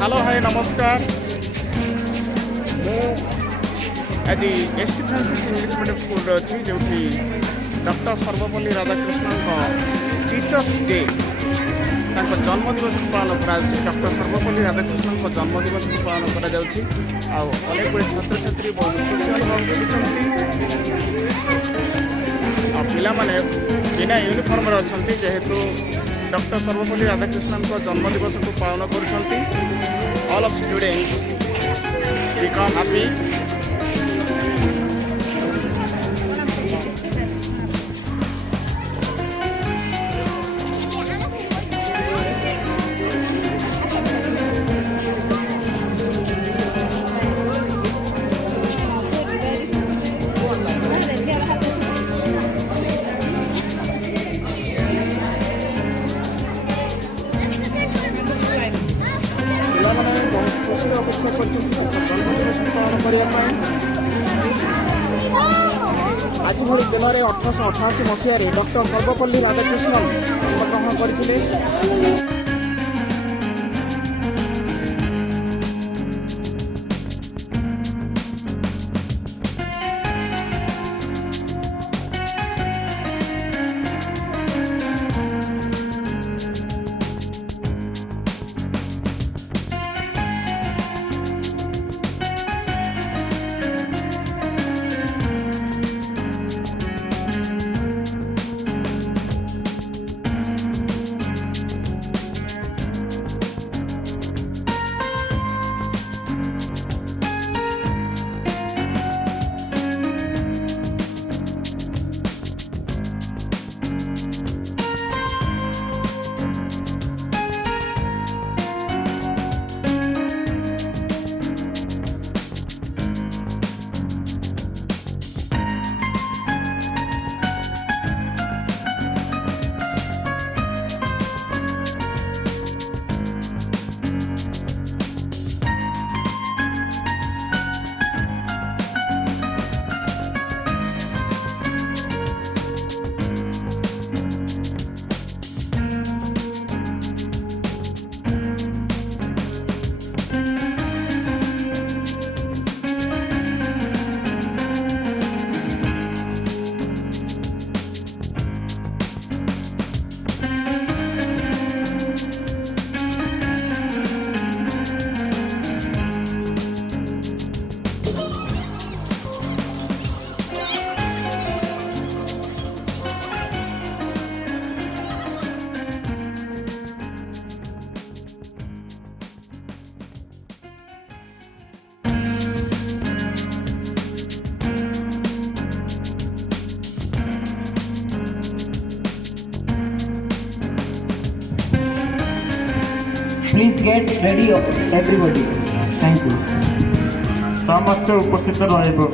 Hello hi नमस्कार आज ST Francis English medium school अच्छी जो कि doctor Sarvepalli Radhakrishnan teachers day जन्मदिवस को पालन कर डॉक्टर सर्वपल्ली राधाकृष्णन जन्मदिवस को पालन कर अनेक गुड़े छात्र छात्री बहुत खुशी अनुभव कर बिना यूनिफॉर्म अच्छा जेहेतु डॉक्टर सर्वपल्ली राधाकृष्णन जन्मदिवस को पालन कर all of students become happy. अपेक्षा आज भली दिन में 1888 मसीह डॉक्टर सर्वपल्ली राधाकृष्णन जन्मग्रहण करते। Please get ready, everybody. Thank you. समस्त उपस्थित रहिबो।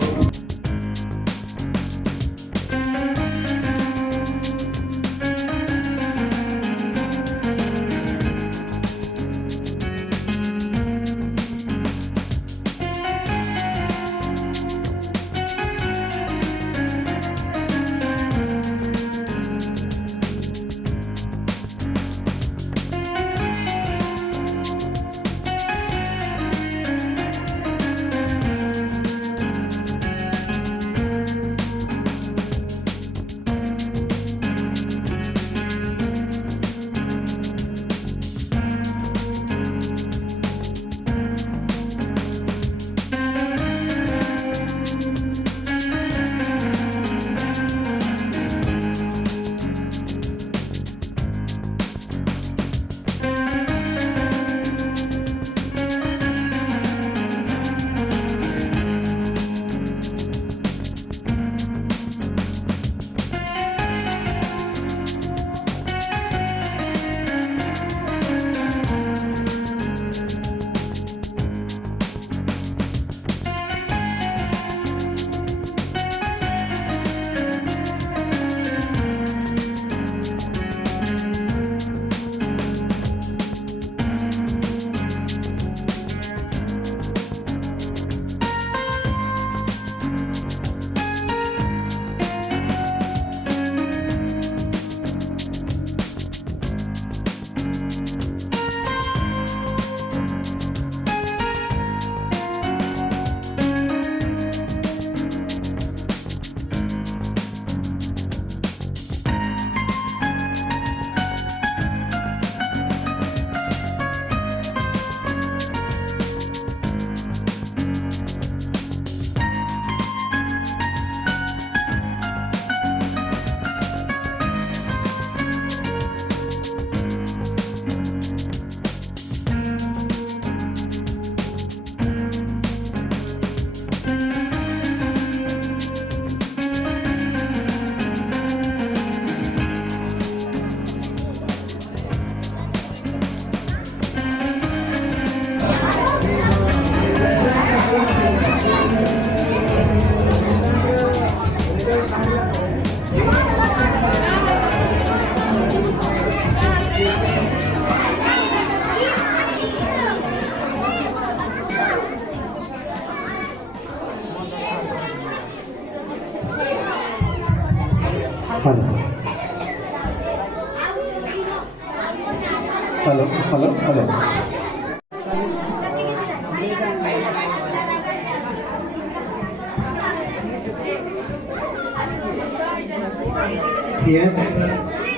Hello.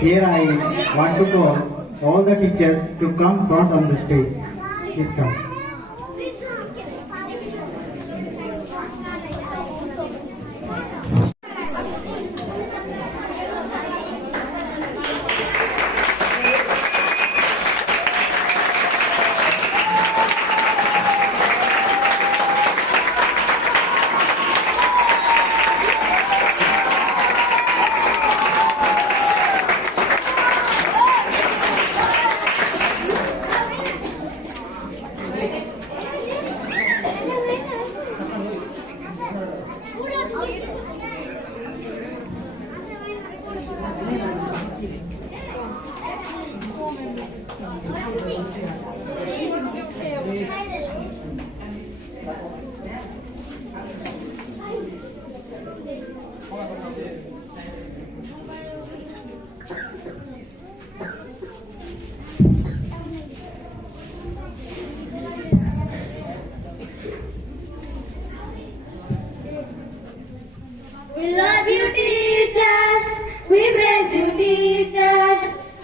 Here I want to call all the teachers to come front on the stage. Please come. We love you, teachers. We praise you, teachers.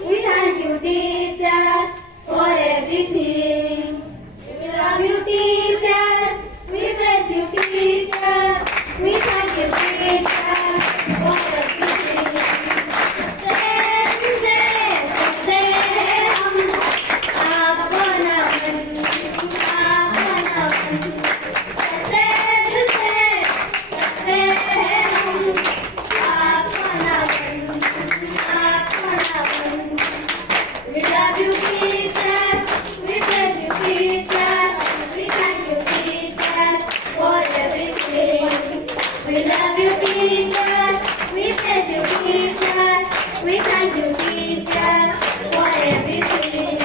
We thank you, teachers, for everything. We love you, teachers. We praise you, teachers. We thank you, teachers, for everything. We love you, teachers. We praise you, teachers. We thank you, teachers, for everything. We love you, teachers. We praise you, teachers. We thank you, teachers, for everything.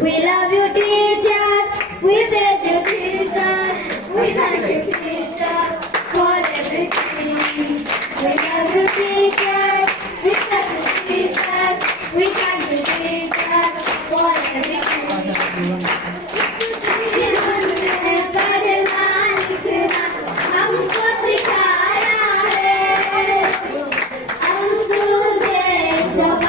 We love you, teachers. We praise you, teachers. We thank you, teachers, for everything. We love you, teachers. We praise you, teachers. We thank you, teachers, for everything. हमको सिखाया है हम तुझे जब